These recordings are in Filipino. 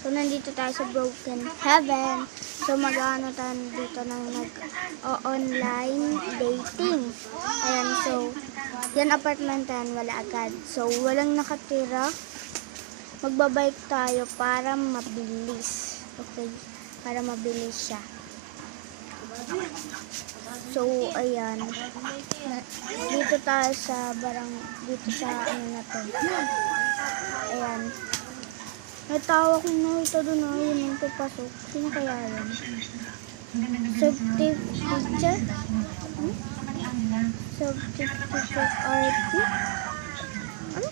So, nandito tayo sa Broken Heaven. So, mag-ano tayo dito ng nag-online dating. Ayan, so, yan apartment yan, wala agad. So, walang nakatira. Magbabike tayo para mabilis. Okay, para mabilis siya. So, ayan. Dito tayo sa dito sa ano na to. Ayan. Natawa ko na ito doon, yun yung papasok. Sino kaya yun? Subject teacher? Subject teacher RP? Ano?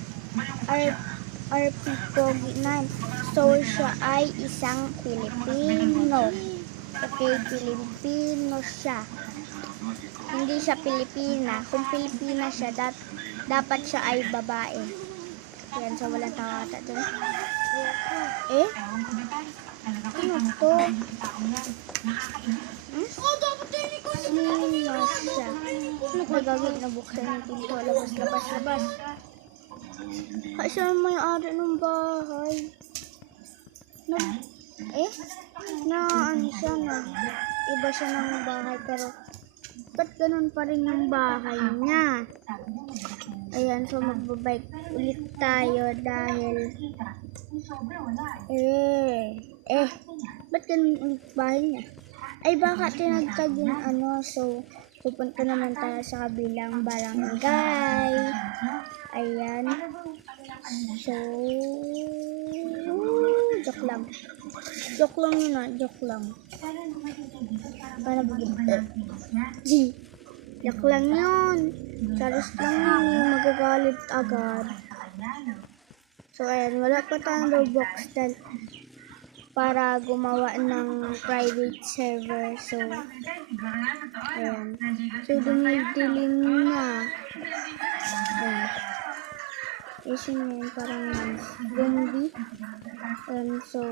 RP Pogi 9. So, siya ay isang Pilipino. Okay, Pilipino siya. Hindi siya Pilipina. Kung Pilipina siya, dapat siya ay babae. Yan, so walang tao ata dun. Eh? Ano to? Sino siya? Ano ka gagawin na buksan ng pinto? Labas. Ay, siya may-ari ng bahay. Ano siya na? Iba siya ng bahay, pero ba't ganun pa rin yung bahay niya? Ayan, so magbabike ulit tayo dahil ba't ganun ulit bahay niya? Ay, baka tinagtag yung ano, so pupunta naman tayo sa kabilang barangay. Ayan. So, joke lang yun joke lang. Para joke lang yun. Charis lang yun, magagalit agad. So, ayan, wala pa tayong Roblox para gumawa ng private server. So, ayan. So, dumidilim na. Ayan. Isin na yun, parang zombie. And so,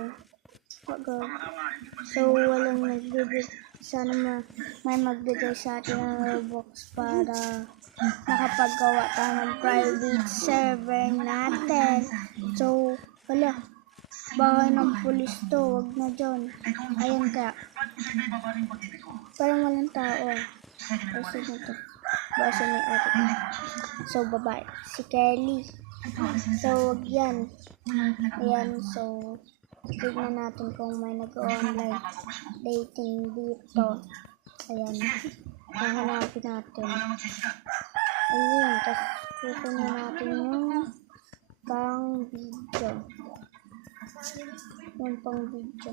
walang nagbibig. Sana may magbigay sa atin ng Roblox para makapagawa tayo ng private server natin. So, wala. Bahay ng pulis to, wag na dyan. Ayan kaya. Parang walang tao. Kasi nito. Basta may ate. So, babae. Si Kelly. So, wag yan. Ayan, so, tignan natin kung may nag-online dating dito. Ayan. Hahanapin natin. Ayun, tapos kukunin natin yung pang video. Yung pang video.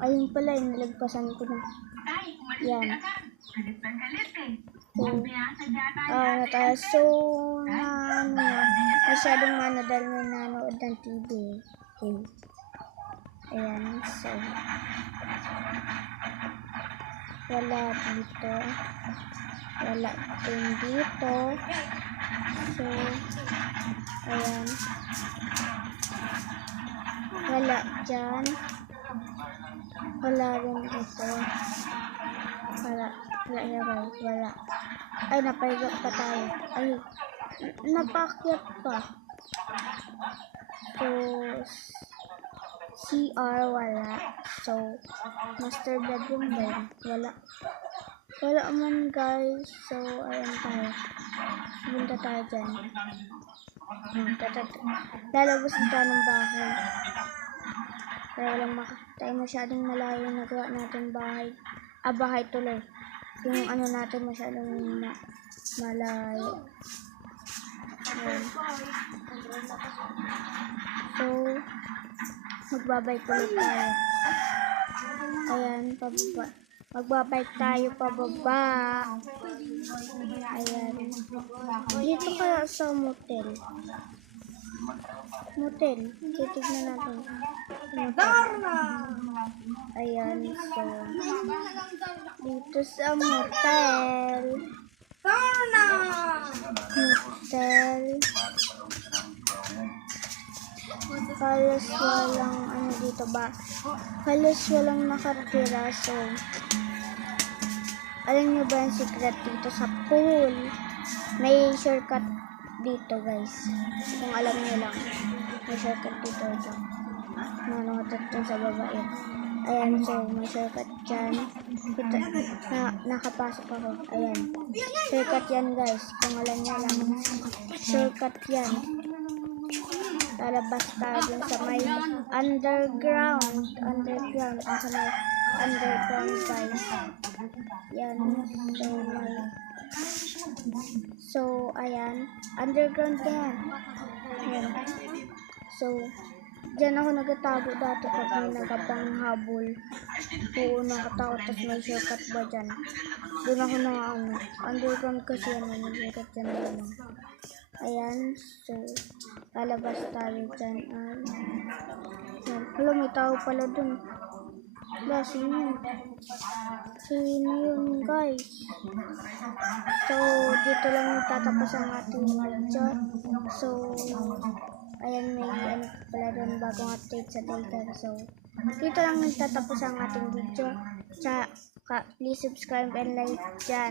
Ayun pala, nalagpasan ko na. Yan. So, masyadong dahil may nanood ng TV. Okay. Ayan, so, wala dito. Wala din dito. So, ayan. Wala dyan. Wala rin dito. Wala. Ay, napahiga pa tayo. Ay, napakyat pa. So, CR wala. So, master bedroom din. Wala man guys. So, ayan tayo. Punta tayo dyan. Lalabas na tayo ng bahay. Kaya walang tayo masyadong malayo na gawa natin bahay. Bahay tuloy. Yung ano natin masyadong malayo. Ayan. So, magbabike ulit tayo. Ayan, pababa. Magbabike tayo pababa. Ayan. Dito kaya sa motel. Titignan natin. Ayan, so dito sa motel. Halos walang dito ba? Halos walang nakatira. So, alam nyo ba yung secret dito sa pool? May shortcut dito guys. Kung alam nyo lang. May shortcut dito. Nanungatot dyan sa baba yan. Ayan, so may shortcut dyan. Kita, nakapasok ako. Ayan. Shortcut yan guys. Kung alam niya lang. Shortcut yan. Lalabas tayo dun sa may underground. Underground. Sa may underground guys. Yan. So, ayan. Underground na yan. Ayan. So, diyan ako nagtatago dati pag may nagapanghabol. Oo, nakatakot. Tapos may shortcut ba dyan? Doon ako na underground kasi yan. May shortcut dyan na ano. Ayan. So, lalabas tayo dyan. Ayan. Hala, may tao pala dun. Ba, sino yun guys? So, dito lang tatapos ang ating video. So, ayan, may ano pala doon bagong update sa data. So, dito lang nagtatapos ang ating video. Please subscribe and like dyan.